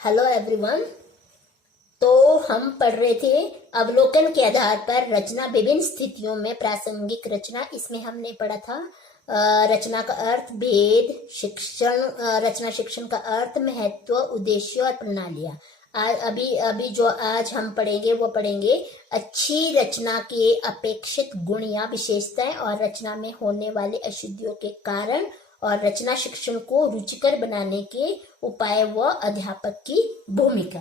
Hello everyone. तो हम पढ़ रहे थे अवलोकन के आधार पर रचना विभिन्न स्थितियों में प्रासंगिक रचना। इसमें हमने पढ़ा था रचना का अर्थ, भेद, शिक्षण, रचना शिक्षण का अर्थ, महत्व, उद्देश्य और प्रणालियां। अभी जो आज हम पढ़ेंगे वो पढ़ेंगे अच्छी रचना के अपेक्षित गुण या विशेषताएं और रचना में होने वाले अशुद्धियों के कारण और रचना शिक्षण को रुचिकर बनाने के उपाय व अध्यापक की भूमिका।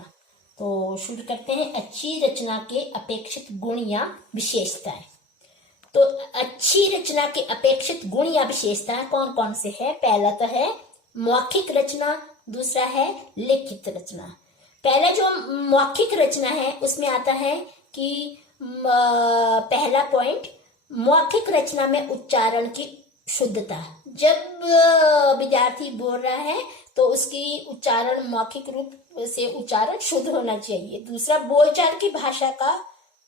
तो शुरू करते हैं। अच्छी रचना के अपेक्षित गुण या विशेषताएं। तो अच्छी रचना के अपेक्षित गुण या विशेषताएं कौन कौन से है? पहला तो है मौखिक रचना, दूसरा है लिखित रचना। पहला जो मौखिक रचना है उसमें आता है कि पहला पॉइंट, मौखिक रचना में उच्चारण की शुद्धता। जब विद्यार्थी बोल रहा है तो उसकी उच्चारण मौखिक रूप से उच्चारण शुद्ध होना चाहिए। दूसरा, बोलचाल की भाषा का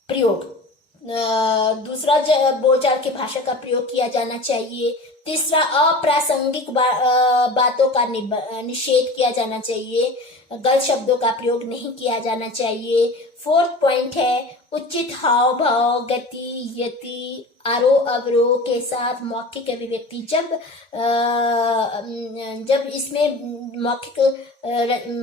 प्रयोग, बोलचाल की भाषा का प्रयोग किया जाना चाहिए। तीसरा, अप्रासंगिक बातों का निषेध किया जाना चाहिए, गलत शब्दों का प्रयोग नहीं किया जाना चाहिए। फोर्थ पॉइंट है उचित हाव भाव, गति, यति, आरोह अवरोह के साथ मौखिक अभिव्यक्ति। जब इसमें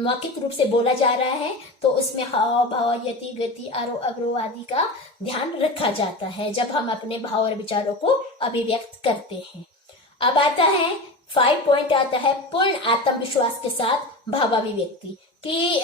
मौखिक रूप से बोला जा रहा है तो उसमें हाव भाव, यति, गति, आरोह अवरोह आदि का ध्यान रखा जाता है जब हम अपने भाव और विचारों को अभिव्यक्त करते हैं। अब आता है 5 पॉइंट आता है पूर्ण आत्मविश्वास के साथ भावाभिव्यक्ति। कि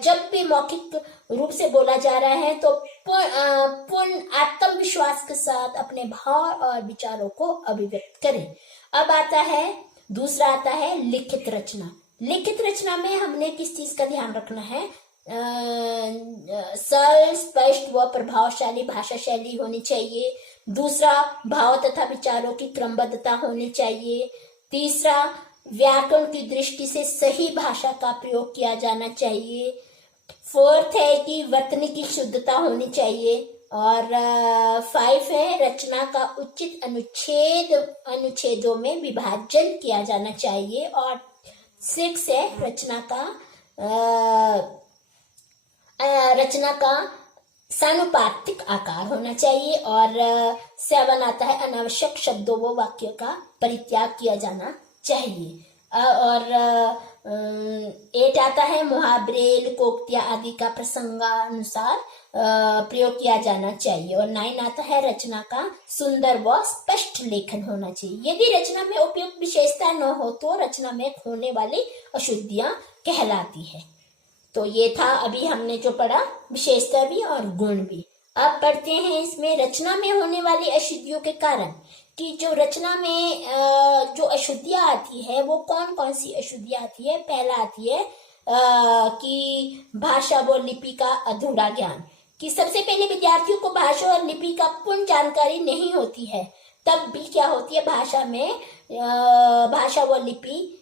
जब भी मौखिक रूप से बोला जा रहा है तो पूर्ण आत्मविश्वास के साथ अपने भाव और विचारों को अभिव्यक्त करें। अब आता है दूसरा, आता है लिखित रचना। लिखित रचना में हमने किस चीज का ध्यान रखना है? सरल, स्पष्ट व प्रभावशाली भाषा शैली होनी चाहिए। दूसरा, भाव तथा विचारों की क्रमबद्धता होनी चाहिए। तीसरा, व्याकरण की दृष्टि से सही भाषा का प्रयोग किया जाना चाहिए। फोर्थ है कि वर्तनी की शुद्धता होनी चाहिए। और 5 है रचना का उचित अनुच्छेदों में विभाजन किया जाना चाहिए। और 6 है रचना का सानुपातिक आकार होना चाहिए। और 7 आता है अनावश्यक शब्दों व वाक्यों का परित्याग किया जाना चाहिए। और 8 आता है मुहावरे, लोकोक्तियां आदि का प्रसंगानुसार प्रयोग किया जाना चाहिए। और 9 आता है रचना का सुंदर व स्पष्ट लेखन होना चाहिए। यदि रचना में उपयुक्त विशेषता न हो तो रचना में होने वाली अशुद्धियां कहलाती है। तो ये था अभी हमने जो पढ़ा, विशेषता भी और गुण भी। अब पढ़ते हैं इसमें रचना में होने वाली अशुद्धियों के कारण। कि जो रचना में जो अशुद्धियां आती है वो कौन कौन सी अशुद्धियां आती है? पहला आती है कि भाषा व लिपि का अधूरा ज्ञान। कि सबसे पहले विद्यार्थियों को भाषा और लिपि का पूर्ण जानकारी नहीं होती है। तब भी क्या होती है भाषा में, भाषा व लिपि,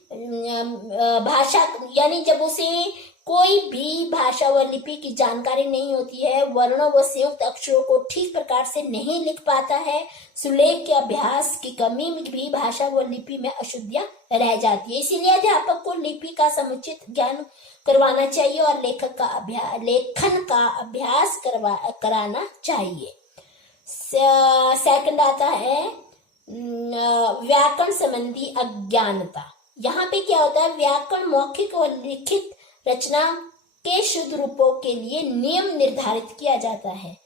भाषा यानी जब उसे कोई भी भाषा व लिपि की जानकारी नहीं होती है, वर्णों व संयुक्त अक्षरों को ठीक प्रकार से नहीं लिख पाता है, सुलेख के अभ्यास की कमी में भी भाषा व लिपि में अशुद्धियां रह जाती है। इसीलिए अध्यापक को लिपि का समुचित ज्ञान करवाना चाहिए और लेखन का अभ्यास कराना चाहिए। सेकंड आता है व्याकरण संबंधी अज्ञानता। यहाँ पे क्या होता है? व्याकरण मौखिक और लिखित रचना के शुद्ध रूपों के लिए नियम निर्धारित किया जाता है।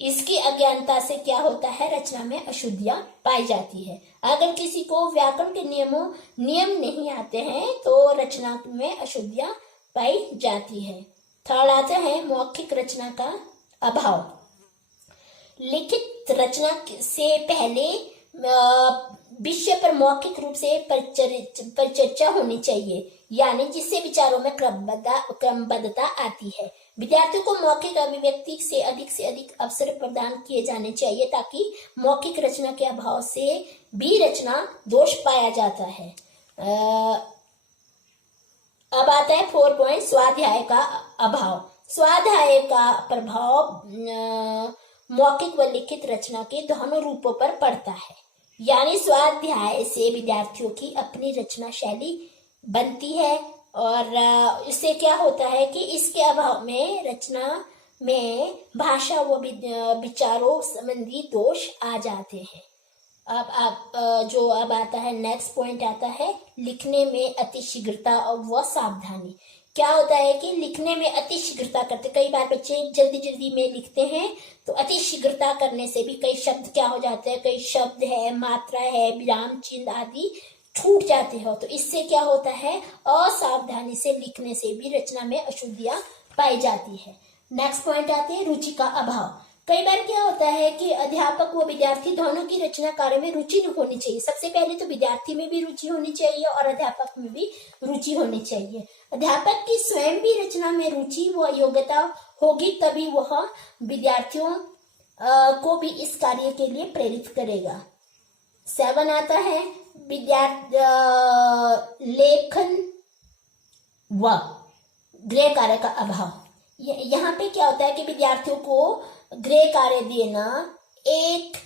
इसकी अज्ञानता से क्या होता है? रचना में अशुद्धियां पाई जाती है। अगर किसी को व्याकरण के नियम नहीं आते हैं तो रचना में अशुद्धियां पाई जाती है। थर्ड आता है मौखिक रचना का अभाव। लिखित रचना से पहले विषय पर मौखिक रूप से परिचर्चा होनी चाहिए, यानी जिससे विचारों में क्रमबद्धता आती है। विद्यार्थियों को मौखिक अभिव्यक्ति से अधिक अवसर प्रदान किए जाने चाहिए ताकि मौखिक रचना के अभाव से भी रचना दोष पाया जाता है। अब आता है 4 पॉइंट स्वाध्याय का अभाव। स्वाध्याय का प्रभाव मौखिक व लिखित रचना के दोनों रूपों पर पड़ता है। यानी स्वाध्याय से विद्यार्थियों की अपनी रचना शैली बनती है और इससे क्या होता है कि इसके अभाव में रचना में भाषा व विचारों संबंधी दोष आ जाते हैं। अब आप जो अब आता है नेक्स्ट पॉइंट आता है लिखने में अति शीघ्रता व सावधानी। क्या होता है कि लिखने में अति शीघ्रता करते, कई बार बच्चे जल्दी जल्दी में लिखते हैं, तो अति शीघ्रता करने से भी कई शब्द क्या हो जाते हैं, कई शब्द है, मात्रा है, विराम चिन्ह आदि छूट जाते हो। तो इससे क्या होता है, असावधानी से लिखने से भी रचना में अशुद्धियां पाई जाती है। नेक्स्ट पॉइंट आते हैं रुचि का अभाव। कई बार क्या होता है कि अध्यापक व विद्यार्थी दोनों की रचना कार्य में रुचि होनी चाहिए। सबसे पहले तो विद्यार्थी में भी रुचि होनी चाहिए और अध्यापक में भी रुचि होनी चाहिए। अध्यापक की स्वयं भी रचना में रुचि व योग्यता होगी, तभी वह विद्यार्थियों को भी इस कार्य के लिए प्रेरित करेगा। 7 आता है लेखन व गृह कार्य का अभाव। यहाँ पे क्या होता है कि विद्यार्थियों को गृह कार्य देना एक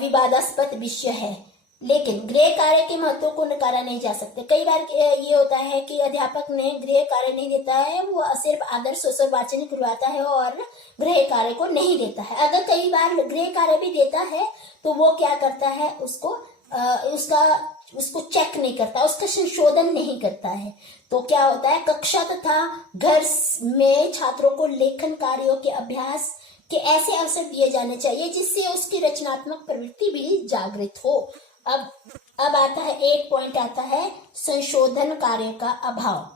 विवादास्पद विषय है, लेकिन गृह कार्य के महत्व को नकारा नहीं जा सकते। कई बार ये होता है कि अध्यापक ने गृह कार्य नहीं देता है, वो सिर्फ आदर्श शोषण वाचन करवाता है और गृह कार्य को नहीं देता है। अगर कई बार गृह कार्य भी देता है तो वो क्या करता है, उसको चेक नहीं करता, उसका संशोधन नहीं करता है। तो क्या होता है, कक्षा तथा घर में छात्रों को लेखन कार्यों के अभ्यास के ऐसे अवसर दिए जाने चाहिए जिससे उसकी रचनात्मक प्रवृत्ति भी जागृत हो। अब आता है एक पॉइंट आता है संशोधन कार्य का अभाव।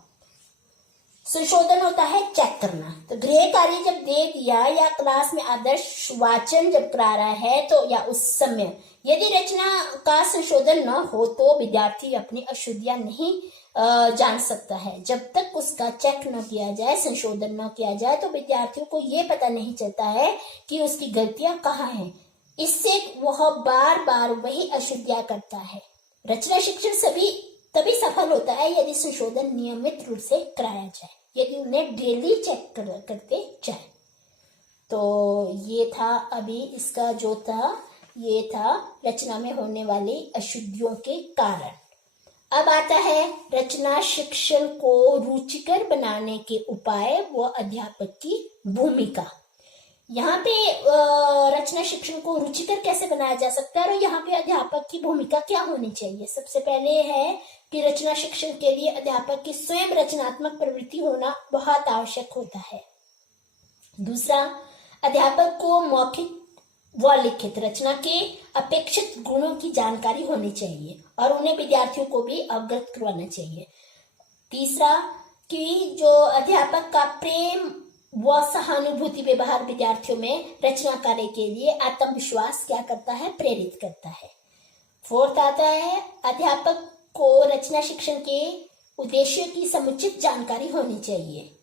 संशोधन होता है चेक करना। तो गृह कार्य जब दे दिया या क्लास में आदर्श वाचन जब करा रहा है तो या उस समय यदि रचना का संशोधन न हो तो विद्यार्थी अपनी अशुद्धियां नहीं जान सकता है। जब तक उसका चेक न किया जाए, संशोधन न किया जाए, तो विद्यार्थियों को ये पता नहीं चलता है कि उसकी गलतियां कहाँ हैं। इससे वह बार बार वही अशुद्धियां करता है। रचना शिक्षण तभी सफल होता है यदि संशोधन नियमित रूप से कराया जाए, यदि उन्हें डेली चेक करते जाए। तो ये था अभी इसका जो था, ये था रचना में होने वाली अशुद्धियों के कारण। अब आता है रचना शिक्षण को रुचिकर बनाने के उपाय व अध्यापक की भूमिका। यहाँ पे रचना शिक्षण को रुचिकर कैसे बनाया जा सकता है और यहाँ पे अध्यापक की भूमिका क्या होनी चाहिए। सबसे पहले है कि रचना शिक्षण के लिए अध्यापक की स्वयं रचनात्मक प्रवृत्ति होना बहुत आवश्यक होता है। दूसरा, अध्यापक को मौखिक व लिखित रचना के अपेक्षित गुणों की जानकारी होनी चाहिए और उन्हें विद्यार्थियों को भी अवगत करवाना चाहिए। तीसरा, कि जो अध्यापक का प्रेम व सहानुभूति व्यवहार विद्यार्थियों में रचना कार्य के लिए आत्मविश्वास क्या करता है, प्रेरित करता है। फोर्थ आता है अध्यापक को रचना शिक्षण के उद्देश्य की समुचित जानकारी होनी चाहिए।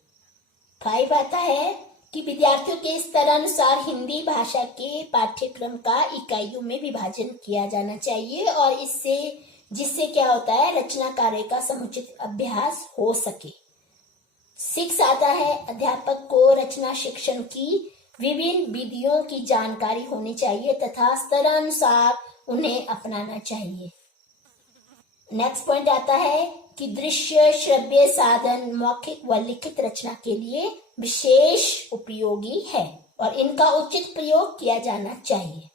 5 आता है कि विद्यार्थियों के स्तर अनुसार हिंदी भाषा के पाठ्यक्रम का इकाइयों में विभाजन किया जाना चाहिए और जिससे क्या होता है, रचना कार्य का समुचित अभ्यास हो सके। 6 आता है अध्यापक को रचना शिक्षण की विभिन्न विधियों की जानकारी होनी चाहिए तथा स्तरानुसार उन्हें अपनाना चाहिए। नेक्स्ट पॉइंट आता है कि दृश्य श्रव्य साधन मौखिक व लिखित रचना के लिए विशेष उपयोगी है और इनका उचित प्रयोग किया जाना चाहिए।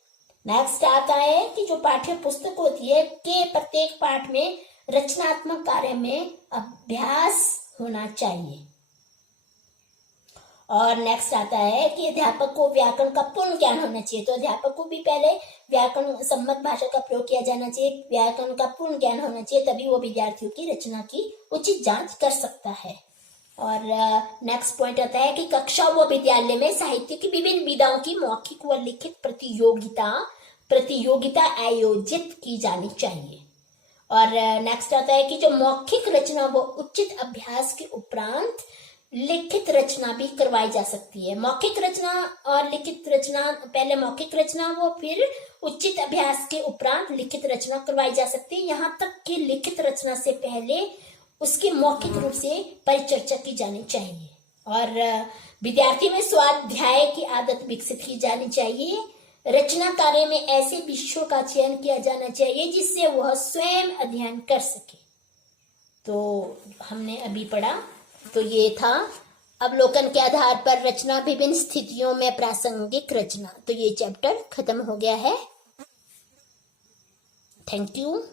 नेक्स्ट आता है कि जो पाठ्य पुस्तक होती है के प्रत्येक पाठ में रचनात्मक कार्य में अभ्यास होना चाहिए। और नेक्स्ट आता है कि अध्यापक को व्याकरण का पूर्ण ज्ञान होना चाहिए। तो अध्यापक को भी पहले व्याकरण सम्मत भाषा का प्रयोग किया जाना चाहिए, व्याकरण का पूर्ण ज्ञान होना चाहिए, तभी वो विद्यार्थियों की रचना की उचित जांच कर सकता है। और नेक्स्ट पॉइंट आता है कि कक्षा व विद्यालय में साहित्य की विभिन्न विधाओं की मौखिक व लिखित प्रतियोगिता आयोजित की जानी चाहिए। और नेक्स्ट आता है कि जो मौखिक रचना वो उचित अभ्यास के उपरांत लिखित रचना भी करवाई जा सकती है। मौखिक रचना और लिखित रचना, पहले मौखिक रचना वो फिर उचित अभ्यास के उपरांत लिखित रचना करवाई जा सकती है। यहाँ तक कि लिखित रचना से पहले उसकी मौखिक रूप से परिचर्चा की जानी चाहिए। और विद्यार्थी में स्वाध्याय की आदत विकसित की जानी चाहिए। रचना कार्य में ऐसे विषयों का चयन किया जाना चाहिए जिससे वह स्वयं अध्ययन कर सके। तो हमने अभी पढ़ा, तो ये था अवलोकन के आधार पर रचना, विभिन्न स्थितियों में प्रासंगिक रचना। तो ये चैप्टर खत्म हो गया है। Thank you.